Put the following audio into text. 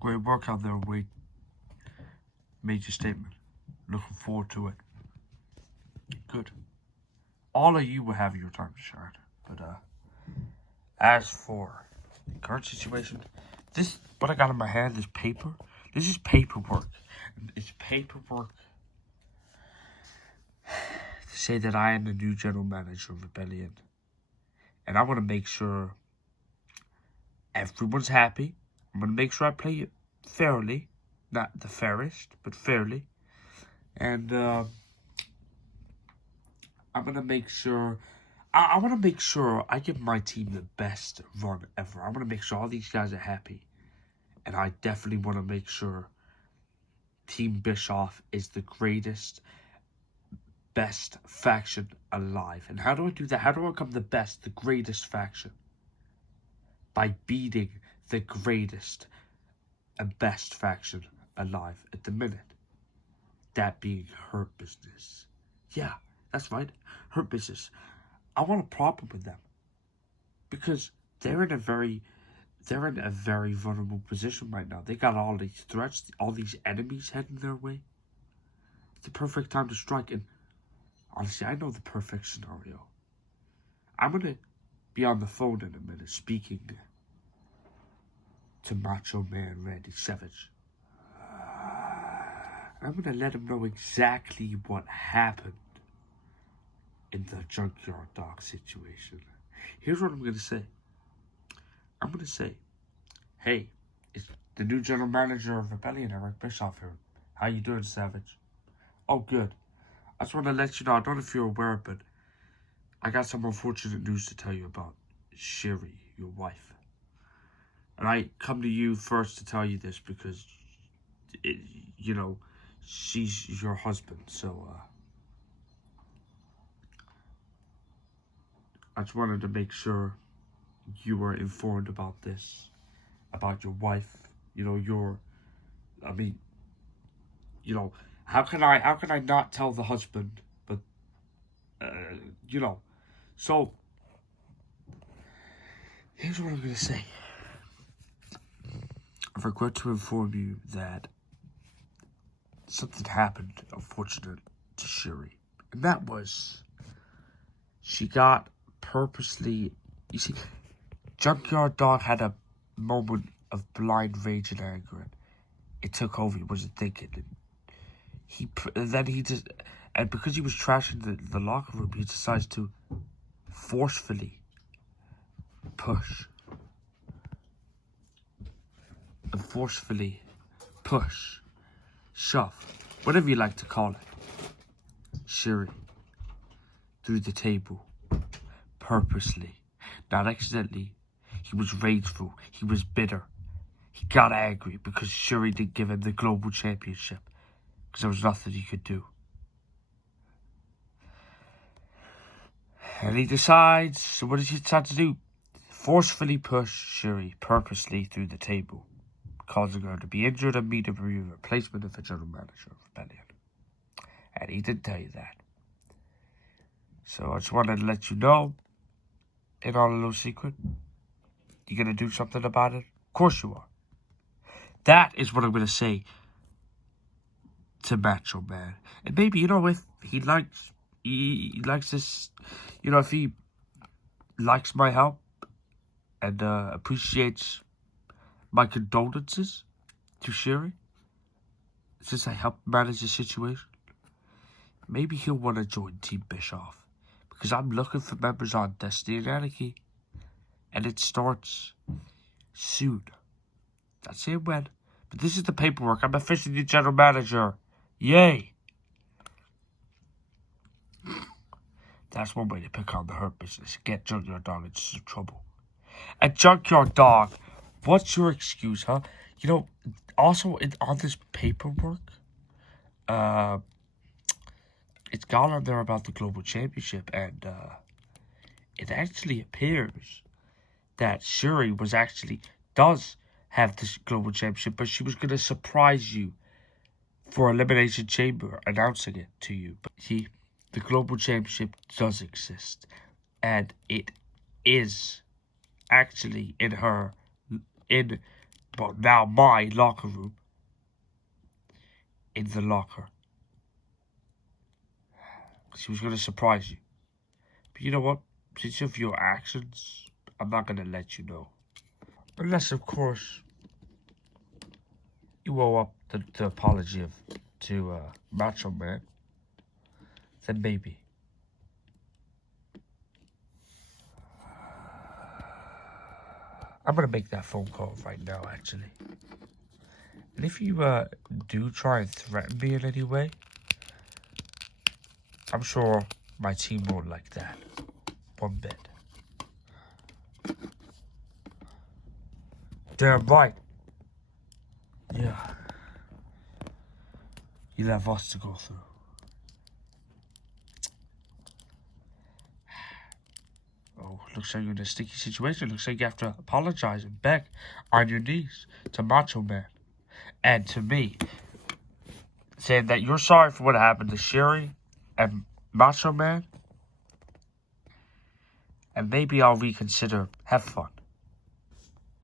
Great work out there, Wade. Major statement. Looking forward to it. Good. All of you will have your time to shine. But as for the current situation, this what I got in my hand, this paper. This is paperwork. It's paperwork to say that I am the new general manager of Rebellion. And I want to make sure everyone's happy. I'm going to make sure I play it fairly. Not the fairest, but fairly. And I'm going to make sure... I want to make sure I give my team the best run ever. I want to make sure all these guys are happy. And I definitely want to make sure Team Bischoff is the greatest, best faction alive. And how do I do that? How do I become the best, the greatest faction? By beating the greatest and best faction alive at the minute. That being Hurt Business. Yeah, that's right. Hurt Business. I want a problem with them. Because they're in a very vulnerable position right now. They got all these threats, all these enemies heading their way. It's the perfect time to strike. And honestly, I know the perfect scenario. I'm going to be on the phone in a minute speaking to Macho Man Randy Savage. I'm going to let him know exactly what happened in the Junkyard Dog situation. Here's what I'm going to say. I'm going to say, hey, it's the new general manager of Rebellion, Eric Bischoff here. How you doing, Savage? Oh, good. I just want to let you know, I don't know if you're aware, but I got some unfortunate news to tell you about Sherry, your wife. And I come to you first to tell you this because, she's your husband. So, I just wanted to make sure you were informed about this, about your wife. How can I not tell the husband? But, so, here's what I'm going to say. I regret to inform you that something happened, unfortunate, to Sherry. And that was, she got purposely, you see, Junkyard Dog had a moment of blind rage and anger. And it took over, he wasn't thinking. And because he was trashing the locker room, he decides to forcefully push. And forcefully push, shove, whatever you like to call it, Sherry through the table, purposely, not accidentally. He was rageful, he was bitter, he got angry because Sherry didn't give him the global championship, because there was nothing he could do. And he decides, so what does he decide to do? Forcefully push Sherry purposely through the table, causing her to be injured and be the replacement of the general manager of Rebellion. And he didn't tell you that. So I just wanted to let you know, in all a little secret, you're going to do something about it? Of course you are. That is what I'm going to say to Macho Man. And maybe, if he likes this, if he likes my help and appreciates my condolences to Sherry, since I helped manage the situation, maybe he'll want to join Team Bischoff, because I'm looking for members on Destiny and Anarchy, and it starts soon. Not saying when, but this is the paperwork. I'm officially the general manager. Yay! That's one way to pick on the Hurt Business. Get Junkyard Dog into some trouble. And Junkyard Dog, what's your excuse, huh? Also on this paperwork, it's gone on there about the global championship, and it actually appears that Shuri does have this global championship, but she was going to surprise you for Elimination Chamber, announcing it to you. But see, the global championship does exist, and it is actually in But now my locker room. In the locker. She was going to surprise you. But you know what? Since of your actions, I'm not going to let you know. Unless, of course, you owe up the apology to Macho Man. Then maybe. I'm going to make that phone call right now, actually. And if you do try and threaten me in any way, I'm sure my team won't like that. One bit. Damn right. Yeah. You'll have us to go through. Oh, looks like you're in a sticky situation. Looks like you have to apologize and beg on your knees to Macho Man and to me, saying that you're sorry for what happened to Sherry and Macho Man, and maybe I'll reconsider. Have fun.